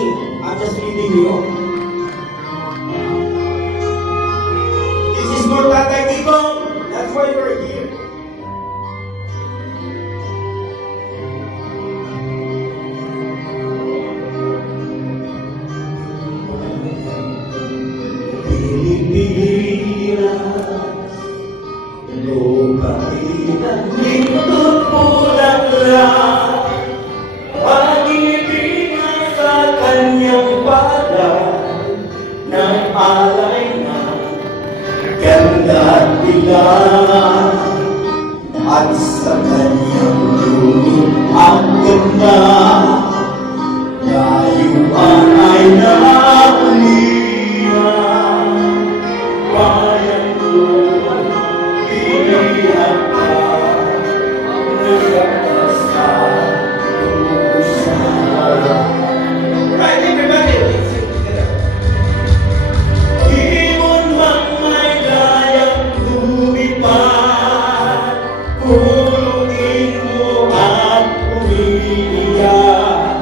talking. I'm just reading you. This is for Tatay Kikong. That's why we're here. Pilipinas, lupain lindot bulaklak, pag-ibig sa kanyang palad, ng alay na ganda at bilang, at sa kanyang lulong ang ganda, layuan ay naulihan. Bayan ko, pilihan ka, nagkakas ka, right, everybody, let's sing together. Ibon mang may dayang lumipad, kulungin mo at umiiyak.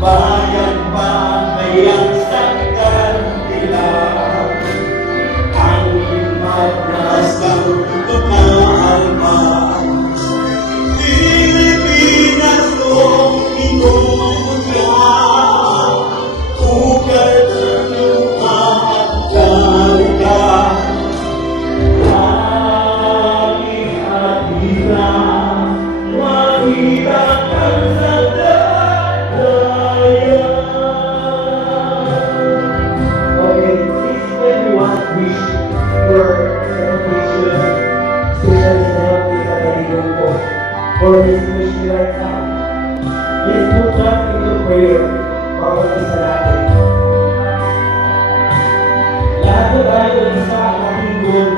Bayan pa mayang sa kandila, ang madrasang pagkahalman. Pilipinas kong inumutyan, ugat ng luha at karga. Lagi hatira, mahirap ang sa daya. Okay, this is when we want to wish for celebration, especially sa healthy Kataligong po. For this wish right now, let's put that into prayer bawat isa natin. Lahat na tayo isa ang ating goal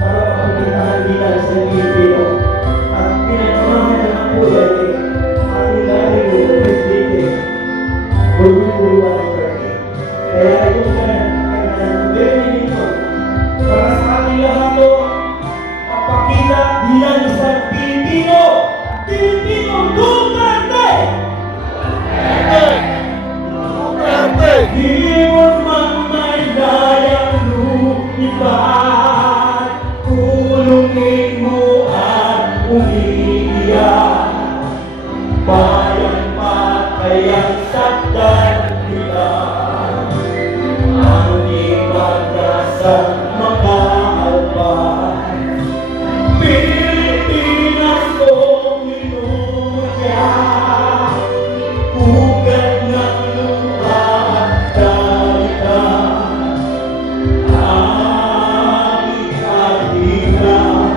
para makapagkitahan bilang sa Pilipino. At pinagmamahan naman po yan ating dating presidente, Bongbong Duterte. Kaya ito very meaningful para sa ating lahat to mapakita bilang isang Pilipino. Pilipino Duterte! Duterte! Ibon mang may dayang lumipad, kulungin mo at umiiyak. Bayan pa kayang saktan nila, ang ipagdasal makaalpan. Pilipinas kong inumutyan, ugat ng luha at dalita, aming halihan,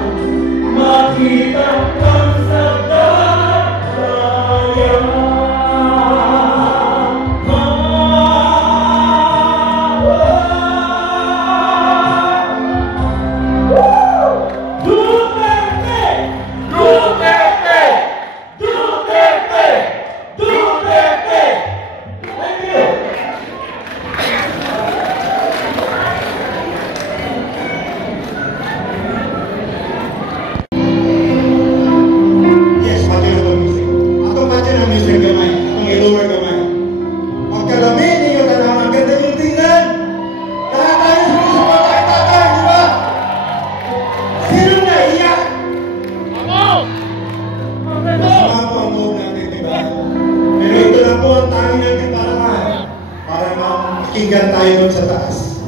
makita kang sa dalayan. Pakinggan tayo dun sa taas.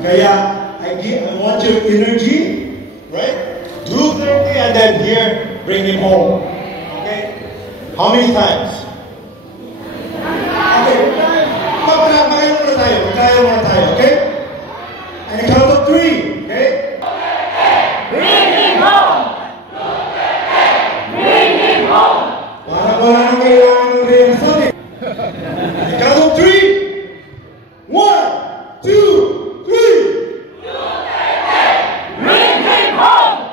Kaya, I want your energy, right? Do 30 and then here, bring him home. Okay? How many times? Okay. Magkaya muna tayo, okay? And count of 3, okay? Bring him home! Bring him home! Parang wala nang kailangan ng reason eh. Count of 3! 1, 2, 3! Bring him home!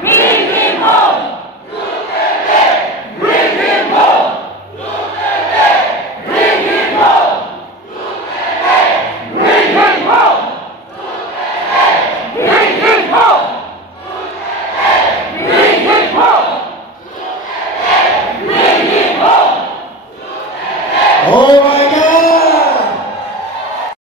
Bring him home! Bring him home! Bring him home! Alright.